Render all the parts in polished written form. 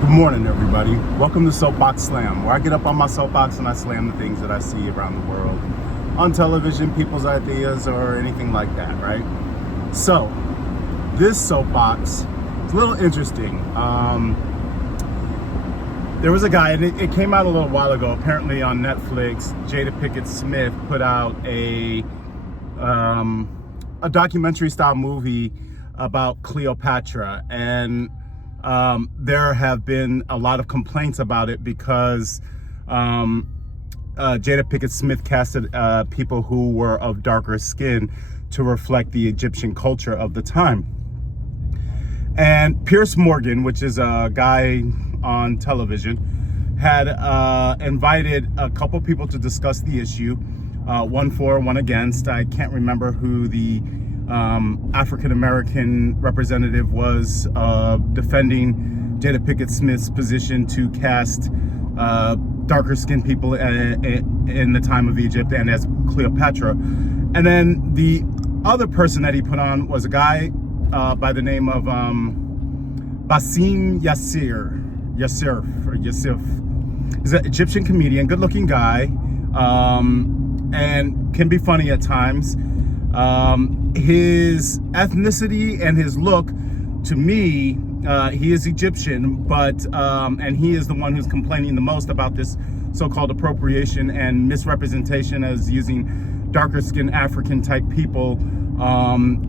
Good morning, everybody. Welcome to Soapbox Slam, where I get up on my soapbox and I slam the things that I see around the world on television, people's ideas, or anything like that, right? So, this soapbox is a little interesting. There was a guy, and it came out a little while ago, apparently on Netflix. Jada Pinkett Smith put out a documentary-style movie about Cleopatra, and there have been a lot of complaints about it because Jada Pinkett Smith casted people who were of darker skin to reflect the Egyptian culture of the time. And Piers Morgan, which is a guy on television, had invited a couple people to discuss the issue, one for, one against. I can't remember who the African-American representative was defending Jada Pinkett Smith's position to cast darker skinned people in the time of Egypt and as Cleopatra. And then the other person that he put on was a guy by the name of Bassem Yassir. He's an Egyptian comedian, good looking guy, and can be funny at times. His ethnicity and his look, to me, he is Egyptian, but and he is the one who's complaining the most about this so-called appropriation and misrepresentation as using darker skinned African type people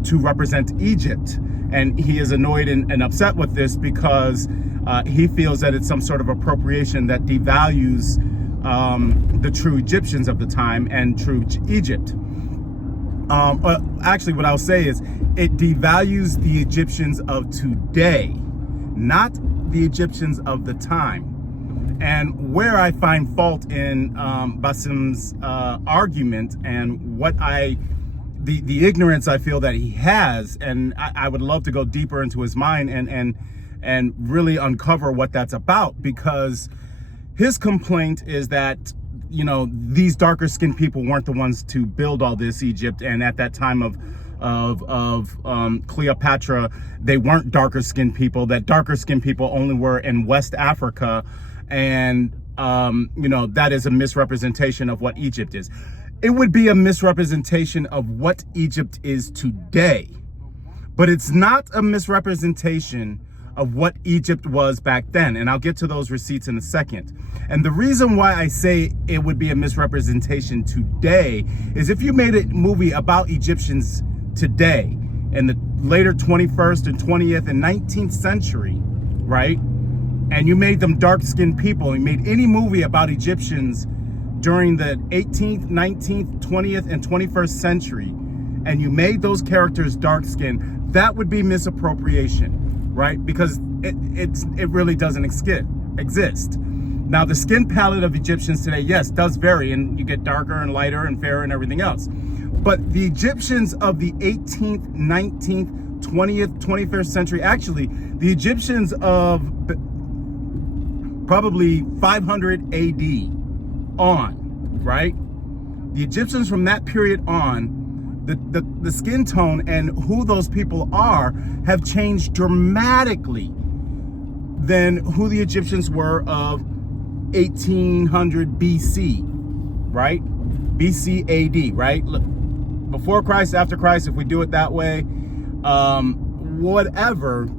to represent Egypt. And he is annoyed and upset with this because he feels that it's some sort of appropriation that devalues the true Egyptians of the time and true Egypt. Actually, what I'll say is it devalues the Egyptians of today, not the Egyptians of the time. And where I find fault in Bassem's argument and what the ignorance I feel that he has, and I would love to go deeper into his mind and really uncover what that's about, because his complaint is that, you know, these darker skinned people weren't the ones to build all this Egypt, and at that time of Cleopatra, they weren't darker skinned people. That darker skinned people only were in West Africa, and you know, that is a misrepresentation of what Egypt is. It would be a misrepresentation of what Egypt is today, but it's not a misrepresentation of what Egypt was back then. And I'll get to those receipts in a second. And the reason why I say it would be a misrepresentation today is if you made a movie about Egyptians today in the later 21st and 20th and 19th century, right? And you made them dark-skinned people, you made any movie about Egyptians during the 18th, 19th, 20th, and 21st century, and you made those characters dark-skinned, that would be misappropriation, right? Because it really doesn't exist. Now, the skin palette of Egyptians today, yes, does vary, and you get darker and lighter and fairer and everything else. But the Egyptians of the 18th, 19th, 20th, 21st century, actually, the Egyptians of probably 500 AD on, right? The Egyptians from that period on, the skin tone and who those people are have changed dramatically than who the Egyptians were of 1800 BC, right? BC AD, right? Look, before Christ, after Christ, if we do it that way, whatever,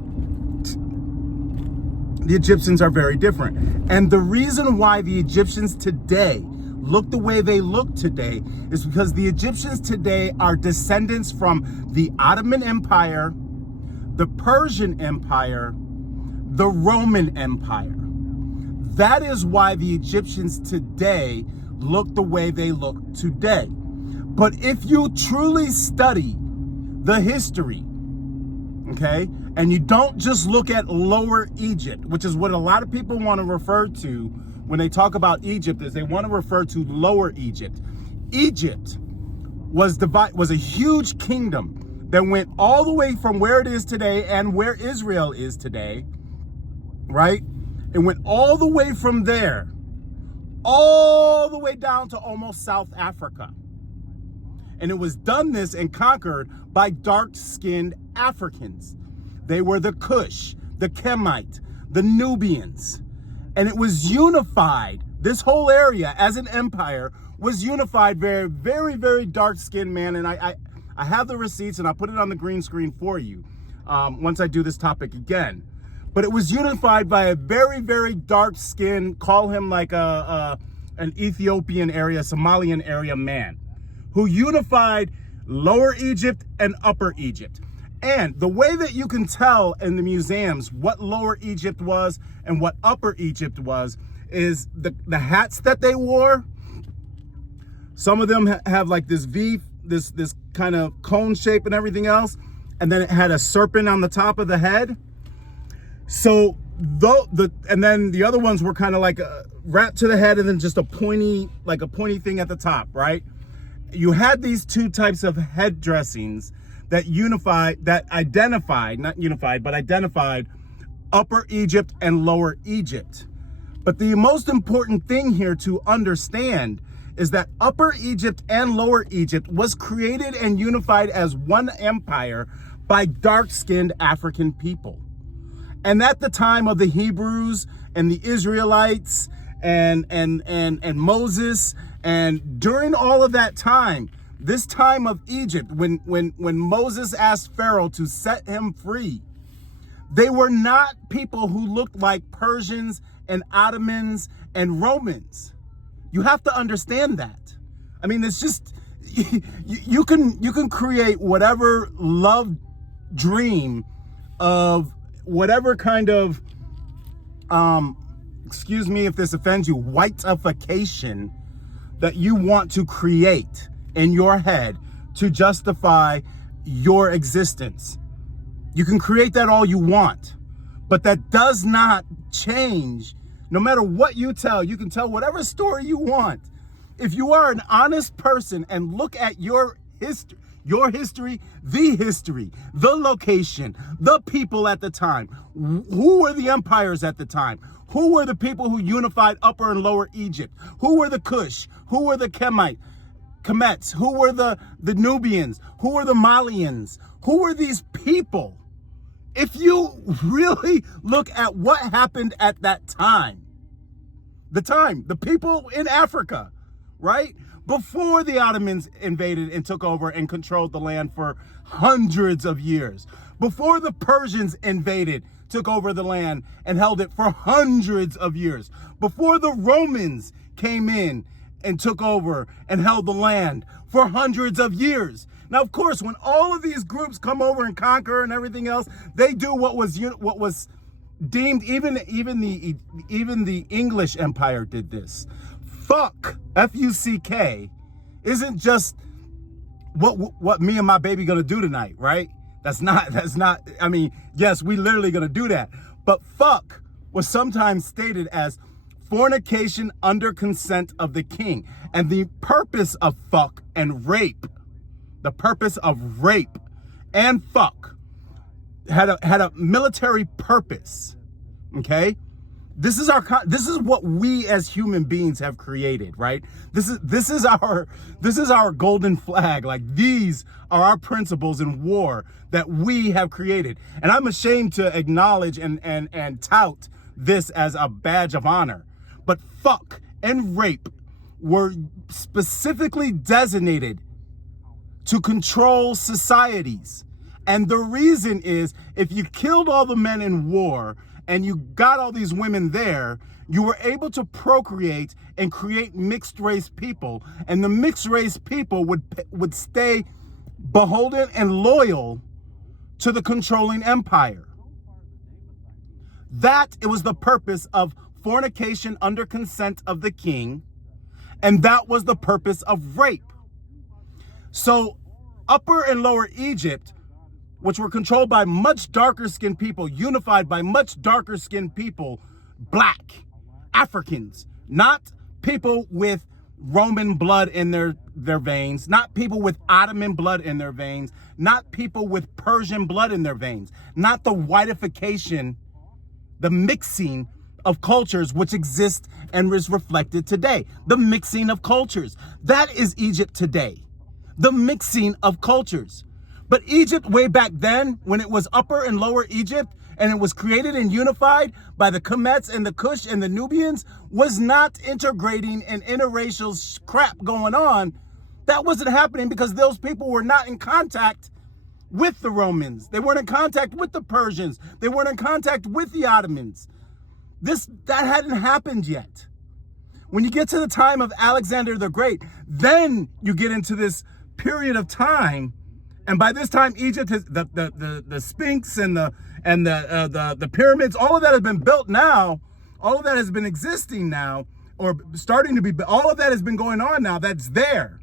the Egyptians are very different. And the reason why the Egyptians today look the way they look today is because the Egyptians today are descendants from the Ottoman Empire, the Persian Empire, the Roman Empire. That is why the Egyptians today look the way they look today. But if you truly study the history, okay, and you don't just look at Lower Egypt, which is what a lot of people want to refer to when they talk about Egypt, is they want to refer to Lower Egypt. Egypt was a huge kingdom that went all the way from where it is today and where Israel is today, right? It went all the way from there, all the way down to almost South Africa. And it was done this and conquered by dark-skinned Africans. They were the Kush, the Kemite, the Nubians. And it was unified. This whole area as an empire was unified. Very, very, very dark-skinned man. And I have the receipts, and I'll put it on the green screen for you once I do this topic again. But it was unified by a very, very dark-skinned, call him like an Ethiopian area, Somalian area man, who unified Lower Egypt and Upper Egypt. And the way that you can tell in the museums what Lower Egypt was and what Upper Egypt was is the hats that they wore. Some of them have like this V, this kind of cone shape and everything else. And then it had a serpent on the top of the head. So and then the other ones were kind of like wrapped to the head and then just a pointy thing at the top, right? You had these two types of head dressings that identified Upper Egypt and Lower Egypt. But the most important thing here to understand is that Upper Egypt and Lower Egypt was created and unified as one empire by dark-skinned African people. And at the time of the Hebrews and the Israelites and Moses, and during all of that time, this time of Egypt, when Moses asked Pharaoh to set him free, they were not people who looked like Persians and Ottomans and Romans. You have to understand that. I mean, it's just, you can create whatever love dream of whatever kind of, excuse me if this offends you, whiteification that you want to create in your head to justify your existence. You can create that all you want, but that does not change. No matter what you tell, you can tell whatever story you want. If you are an honest person and look at your history, the location, the people at the time, who were the empires at the time? Who were the people who unified Upper and Lower Egypt? Who were the Kush? Who were the Kemets? Who were the Nubians? Who were the Malians? Who were these people? If you really look at what happened at that time, the people in Africa, right? Before the Ottomans invaded and took over and controlled the land for hundreds of years. Before the Persians invaded, took over the land and held it for hundreds of years. Before the Romans came in and took over and held the land for hundreds of years. Now, of course, when all of these groups come over and conquer and everything else, they do what was deemed, even the English Empire did this. Fuck, F-U-C-K, isn't just what me and my baby gonna do tonight, right? That's not, I mean, yes, we literally gonna do that. But fuck was sometimes stated as fornication under consent of the king. And the purpose of fuck and rape, the purpose of rape and fuck had a military purpose, okay? This is what we as human beings have created, right? This is our golden flag. Like, these are our principles in war that we have created. And I'm ashamed to acknowledge and tout this as a badge of honor. But fuck and rape were specifically designated to control societies. And the reason is, if you killed all the men in war and you got all these women there, you were able to procreate and create mixed race people. And the mixed race people would stay beholden and loyal to the controlling empire. It was the purpose of fornication under consent of the king. And that was the purpose of rape. So Upper and Lower Egypt, which were controlled by much darker skinned people, unified by much darker skinned people, black Africans, not people with Roman blood in their veins, not people with Ottoman blood in their veins, not people with Persian blood in their veins, not the whiteification, the mixing of cultures which exist and is reflected today. The mixing of cultures. That is Egypt today. The mixing of cultures. But Egypt way back then, when it was Upper and Lower Egypt, and it was created and unified by the Kemets and the Kush and the Nubians, was not integrating and interracial crap going on. That wasn't happening because those people were not in contact with the Romans. They weren't in contact with the Persians. They weren't in contact with the Ottomans. That hadn't happened yet. When you get to the time of Alexander the Great, then you get into this period of time, and by this time Egypt has the Sphinx and the pyramids, all of that has been built now. All of that has been existing now, or starting to be. All of that has been going on now. That's there.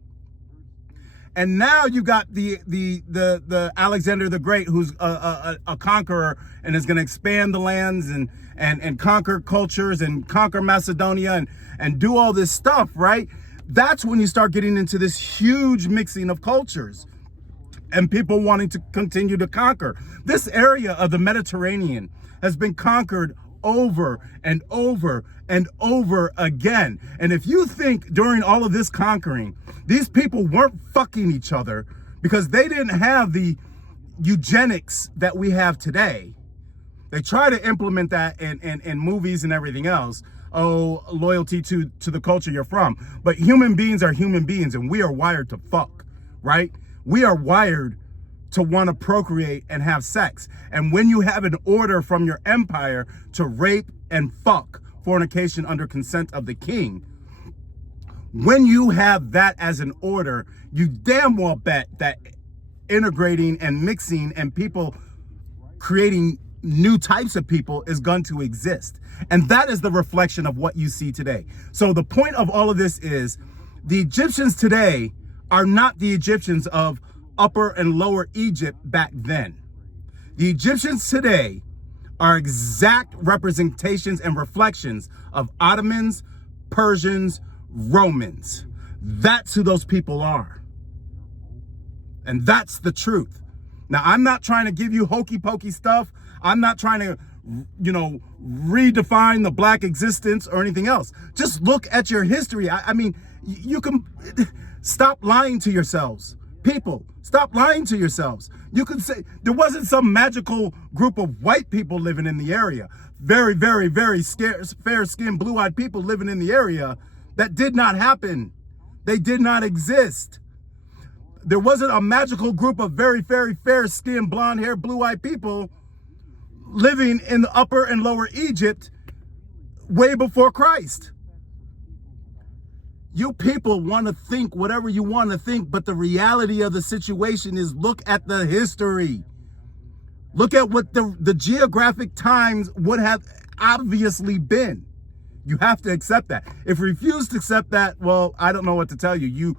And now you got the Alexander the Great, who's a conqueror and is going to expand the lands and conquer cultures and conquer Macedonia and do all this stuff, right? That's when you start getting into this huge mixing of cultures and people wanting to continue to conquer. This area of the Mediterranean has been conquered over and over and over again. And if you think during all of this conquering, these people weren't fucking each other because they didn't have the eugenics that we have today. They try to implement that in movies and everything else. Oh, loyalty to the culture you're from. But human beings are human beings, and we are wired to fuck, right? We are wired to want to procreate and have sex. And when you have an order from your empire to rape and fuck, fornication under consent of the king, when you have that as an order, you damn well bet that integrating and mixing and people creating new types of people is going to exist. And that is the reflection of what you see today. So the point of all of this is the Egyptians today are not the Egyptians of Upper and Lower Egypt back then. The Egyptians today are exact representations and reflections of Ottomans, Persians, Romans. That's who those people are. And that's the truth. Now, I'm not trying to give you hokey pokey stuff. I'm not trying to, redefine the black existence or anything else. Just look at your history. I mean, you can stop lying to yourselves. People, stop lying to yourselves. You could say there wasn't some magical group of white people living in the area. Very, very, very fair-skinned, blue-eyed people living in the area. That did not happen. They did not exist. There wasn't a magical group of very, very fair-skinned, blonde-haired, blue-eyed people living in the Upper and Lower Egypt way before Christ. You people want to think whatever you want to think, but the reality of the situation is look at the history. Look at what the geographic times would have obviously been. You have to accept that. If you refuse to accept that, well, I don't know what to tell you. You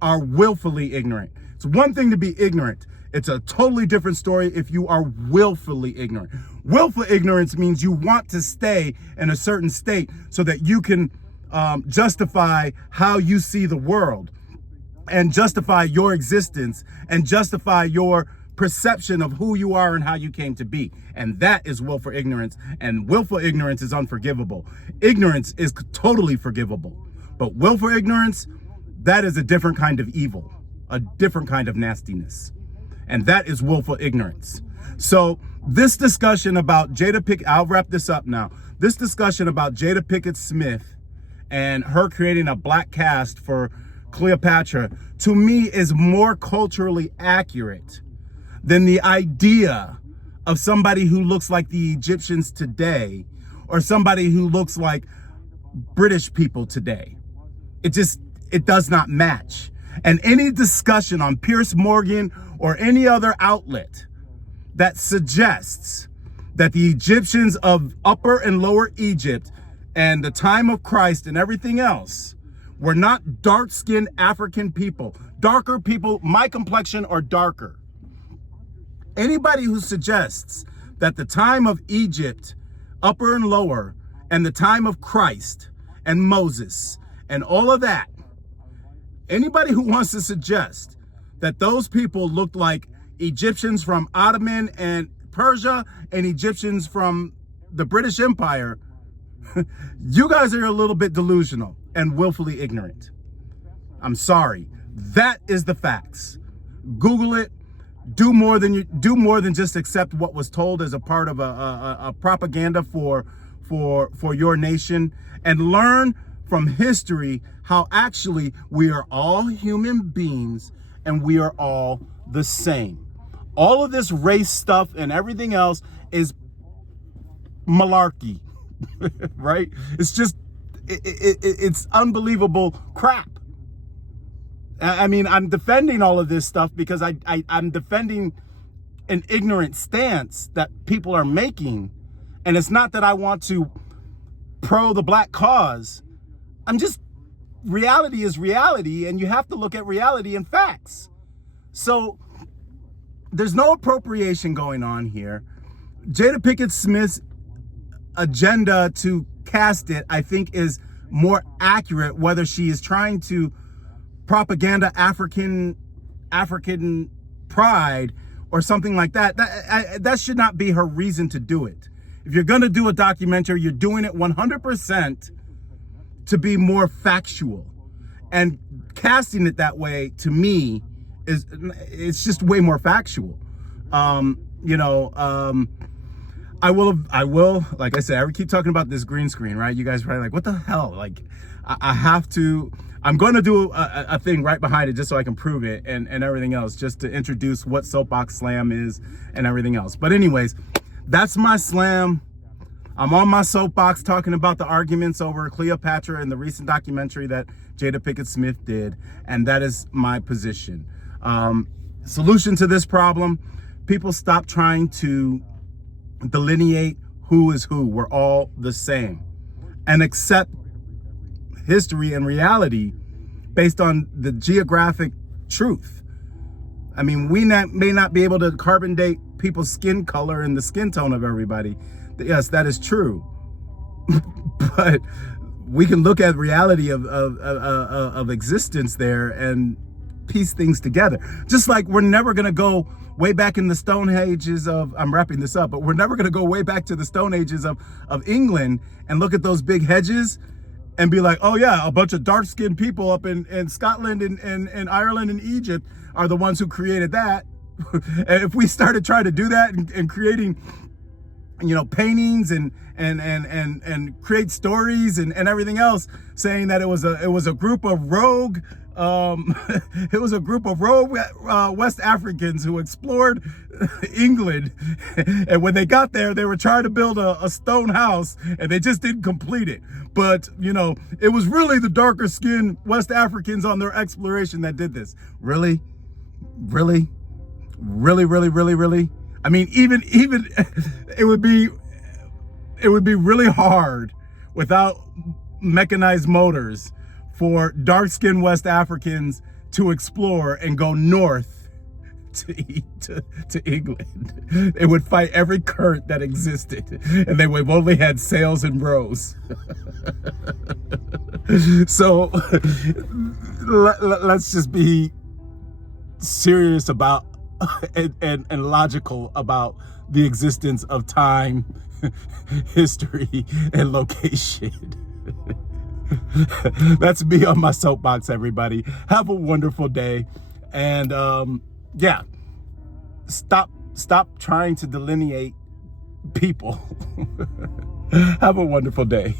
are willfully ignorant. It's one thing to be ignorant. It's a totally different story if you are willfully ignorant. Willful ignorance means you want to stay in a certain state so that you can justify how you see the world and justify your existence and justify your perception of who you are and how you came to be. And that is willful ignorance, and willful ignorance is unforgivable. Ignorance is totally forgivable, but willful ignorance, that is a different kind of evil, a different kind of nastiness, and that is willful ignorance. So this discussion about Jada Pickett, I'll wrap this up now. This discussion about Jada Pinkett Smith and her creating a black cast for Cleopatra, to me, is more culturally accurate than the idea of somebody who looks like the Egyptians today or somebody who looks like British people today. It does not match. And any discussion on Piers Morgan or any other outlet that suggests that the Egyptians of Upper and Lower Egypt and the time of Christ and everything else were not dark-skinned African people, darker people, my complexion or darker. Anybody who suggests that the time of Egypt, Upper and Lower, and the time of Christ and Moses and all of that, anybody who wants to suggest that those people looked like Egyptians from Ottoman and Persia and Egyptians from the British Empire, you guys are a little bit delusional and willfully ignorant. I'm sorry. That is the facts. Google it. do more than just accept what was told as a part of a propaganda for your nation, and learn from history how actually we are all human beings and we are all the same. All of this race stuff and everything else is malarkey, right? It's just it's unbelievable crap. I mean, I'm defending all of this stuff because I'm defending an ignorant stance that people are making. And it's not that I want to pro the black cause. Reality is reality, and you have to look at reality and facts. So there's no appropriation going on here. Jada Pinkett Smith's agenda to cast it, I think, is more accurate, whether she is trying to propaganda African pride or something like that. That should not be her reason to do it. If you're going to do a documentary, you're doing it 100% to be more factual. And casting it that way, to me, it's just way more factual. I will, like I said, I keep talking about this green screen, right? You guys are probably like, what the hell? Like, I'm going to do a thing right behind it just so I can prove it and everything else, just to introduce what Soapbox Slam is and everything else. But anyways, that's my slam. I'm on my soapbox talking about the arguments over Cleopatra and the recent documentary that Jada Pinkett Smith did. And that is my position. Solution to this problem: people stop trying to delineate who is who. We're all the same, and accept history and reality based on the geographic truth. I mean, we may not be able to carbon date people's skin color and the skin tone of everybody. Yes, that is true. But we can look at reality of existence there and piece things together. Just like we're never going to go way back in the Stone Ages of, I'm wrapping this up, but we're never going to go way back to the Stone Ages of England and look at those big hedges and be like, oh yeah, a bunch of dark-skinned people up in Scotland and Ireland and Egypt are the ones who created that. And if we started trying to do that and creating, paintings and create stories and everything else, saying that it was a group of rogue it was a group of rogue West Africans who explored England, and when they got there, they were trying to build a stone house, and they just didn't complete it. But it was really the darker skinned West Africans on their exploration that did this. Really? I mean, even it would be really hard without mechanized motors for dark-skinned West Africans to explore and go north to England. It would fight every current that existed, and they would have only had sails and rows. So let's just be serious about and logical about the existence of time, history, and location. That's me on my soapbox, everybody. Have a wonderful day. And yeah, stop trying to delineate people. Have a wonderful day.